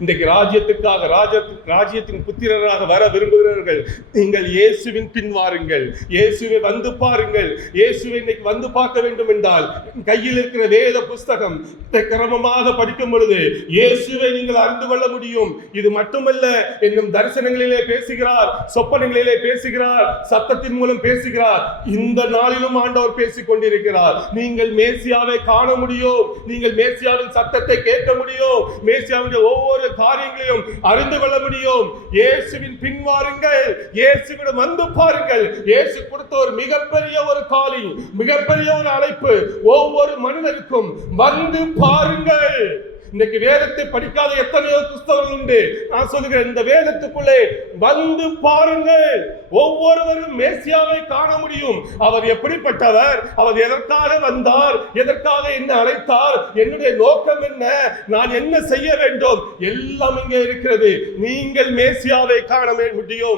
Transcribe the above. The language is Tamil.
இன்றைக்கு ராஜ்யத்தின் புத்திரராக வர விரும்புகிறவர்கள், நீங்கள் இயேசுவின் பின் வாருங்கள். இயேசுவை வந்து பாருங்கள். இயேசுவை இன்னைக்கு வந்து பார்க்க வேண்டும் என்றால் கையில் இருக்கிற வேத புஸ்தகம் கிரமமாக படிக்கும் பொழுது இயேசுவை நீங்கள் அறிந்து கொள்ள முடியும். இது மட்டுமல்ல, என்னும் தரிசனங்களிலே பேசுகிறார், சொப்பனங்களிலே பேசுகிறார், சத்தத்தின் மூலம் பேசுகிறார். இந்த நாளிலும் ஆண்டவர் பேசிக் கொண்டிருக்கிறார். நீங்கள் மேசியாவை காண முடியும், நீங்கள் மேசியாவின் சத்தத்தை கேட்க முடியும், மேசியாவுடைய ஒவ்வொரு காரியங்களையும் அறிந்து கொள்ள முடியும். இயேசுவின் பின்வாருங்கள், இயேசுவிடம் வந்து பாருங்கள். இயேசு கொடுத்த ஒரு மிகப்பெரிய ஒரு காலிங், மிகப்பெரிய ஒரு அழைப்பு ஒவ்வொரு மனிதருக்கும். வந்து பாருங்கள். இன்னைக்கு வேதத்தை படிக்காத எத்தனையோ கிறிஸ்தவர்கள் உண்டு. நான் சொல்லுகிறேன், இந்த வேதத்துக்குள்ளே வந்து பாருங்கள். ஒவ்வொருவரும் மேசியாவை காண முடியும். அவர் எப்படிப்பட்டவர், அவர் எதற்காக வந்தார், எதற்காக என்ன அழைத்தார், என்னுடைய நோக்கம் என்ன, நான் என்ன செய்ய வேண்டும், எல்லாம் இங்கே இருக்கிறது. நீங்கள் மேசியாவை காண முடியும்.